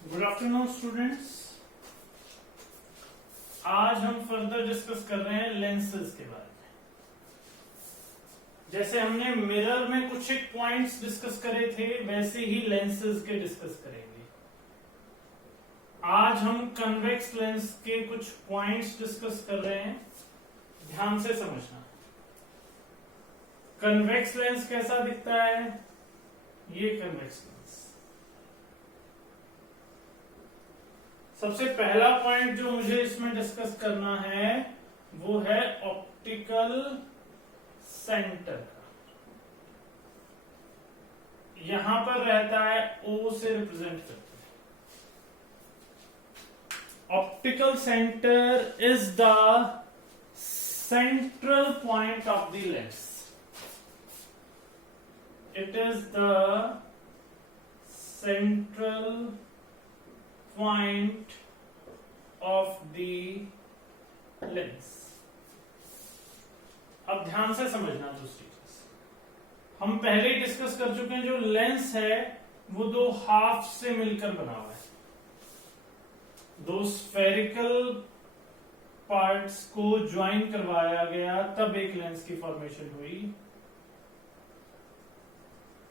Good afternoon students. आज हम further discuss कर रहे हैं लेंसेज के बारे में। जैसे हमने मिरर में कुछ एक पॉइंट्स डिस्कस करे थे, वैसे ही लेंसेज के डिस्कस करेंगे। आज हम कन्वेक्स लेंस के कुछ पॉइंट्स डिस्कस कर रहे हैं, ध्यान से समझना। कन्वेक्स लेंस कैसा दिखता है? ये कन्वेक्स लेंस। सबसे पहला पॉइंट जो मुझे इसमें डिस्कस करना है वो है ऑप्टिकल सेंटर का। यहां पर रहता है O से रिप्रेजेंट करते हैं। Optical centre is the central point of the lens. It is the central point of the lens। अब ध्यान से समझना दूसरी चीज, हम पहले ही डिस्कस कर चुके हैं। जो लेंस है वो दो हाफ से मिलकर बना हुआ है। दो स्फेरिकल पार्ट्स को ज्वाइन करवाया गया, तब एक लेंस की फॉर्मेशन हुई।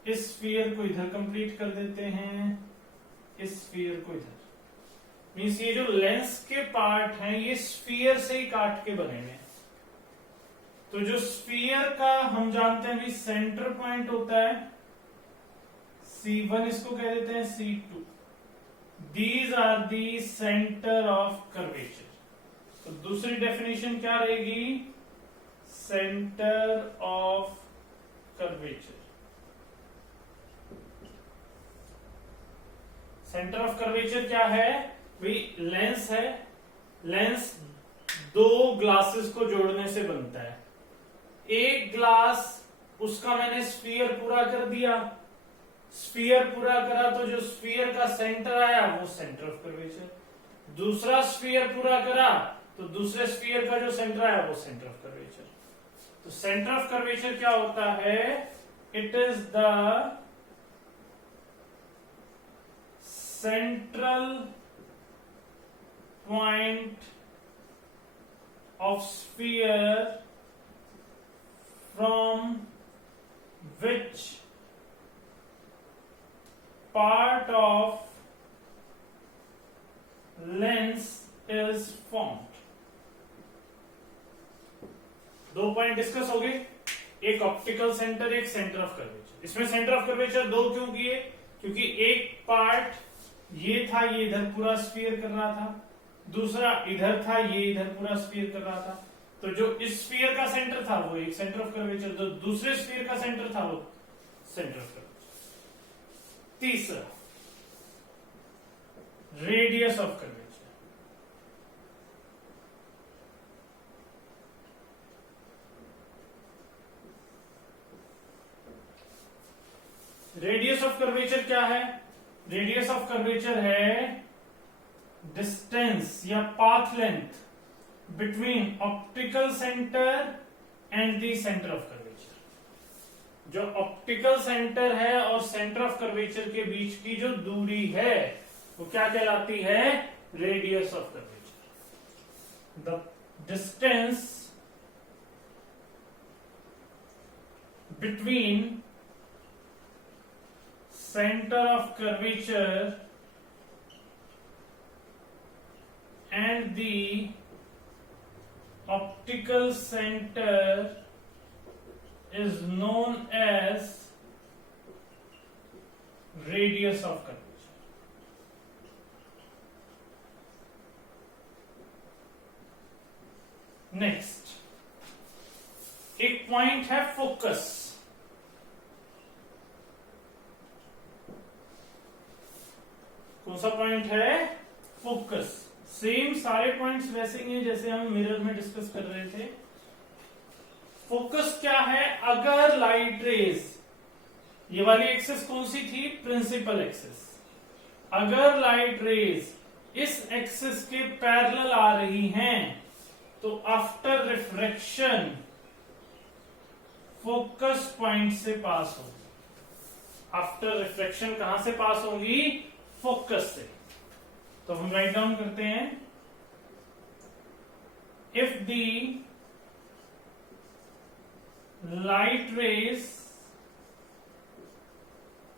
इस स्फीयर को इधर कंप्लीट कर देते हैं, इस स्फीयर को इधर। मीन्स ये जो लेंस के पार्ट हैं ये स्फीयर से ही काट के बने हैं। तो जो स्फीयर का हम जानते हैं भी सेंटर पॉइंट होता है C1, इसको कह देते हैं C2। These are the centre of curvature. तो दूसरी डेफिनेशन क्या रहेगी? Centre of curvature. Centre of curvature क्या है? भाई लेंस है, लेंस दो ग्लासेस को जोड़ने से बनता है। एक ग्लास उसका मैंने स्फीयर पूरा कर दिया, स्फीयर पूरा करा तो जो स्फीयर का सेंटर आया वो सेंटर ऑफ कर्वेचर। दूसरा स्फीयर पूरा करा तो दूसरे स्फीयर का जो सेंटर आया वो सेंटर ऑफ कर्वेचर। तो सेंटर ऑफ कर्वेचर क्या होता है? It is the central point of sphere from which part of lens is formed। दो पॉइंट डिस्कस हो गए, एक ऑप्टिकल सेंटर, एक सेंटर ऑफ कर्वेचर। इसमें सेंटर ऑफ कर्वेचर दो क्यों किए? क्योंकि एक पार्ट ये था, ये इधर पूरा स्फीयर कर रहा था, दूसरा इधर था, ये इधर पूरा स्फीयर कर रहा था। तो जो इस स्फीयर का सेंटर था वो एक सेंटर ऑफ कर्वेचर, जो दूसरे स्फीयर का सेंटर था वो सेंटर ऑफ कर्वेचर। तीसरा, radius of curvature. Radius of curvature क्या है? रेडियस ऑफ कर्वेचर है डिस्टेंस या path length between optical centre and the centre of curvature. जो ऑप्टिकल सेंटर है और सेंटर ऑफ कर्वेचर के बीच की जो दूरी है वो क्या कहलाती है? Radius of curvature. The distance between center of curvature and the optical center is known as radius of curvature। Next, एक पॉइंट है फोकस। कौन सा पॉइंट है? फोकस। सेम सारे पॉइंट्स वैसे ही हैं जैसे हम मिरर में डिस्कस कर रहे थे। फोकस क्या है? अगर लाइट रेज, ये वाली एक्सिस कौन सी थी? Principal axis. अगर लाइट रेज इस एक्सिस के पैरेलल आ रही हैं तो आफ्टर रिफ्रैक्शन फोकस पॉइंट से पास होगी। आफ्टर रिफ्लेक्शन कहां से पास होंगी? फोकस से। तो हम राइट डाउन करते हैं, if the light rays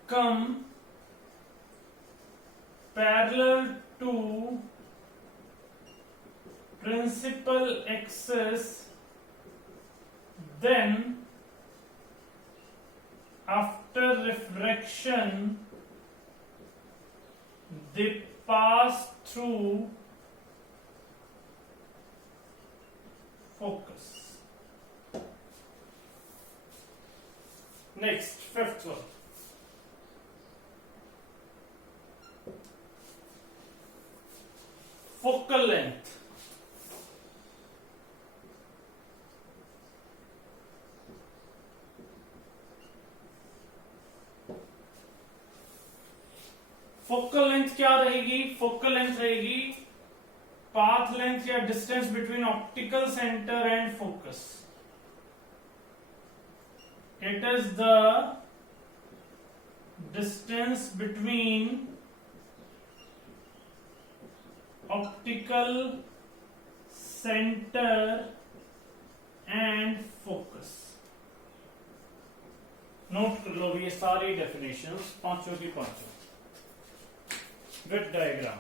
come parallel to principal axis, then after refraction they pass through focus. Next, fifth one. Focal length. Focal length क्या रहेगी? फोकल लेंथ रहेगी पाथ लेंथ या distance between optical centre and focus. It is the distance between optical centre and focus. Note कर लो ये सारी definitions, पांचों की पांचों विथ डायग्राम.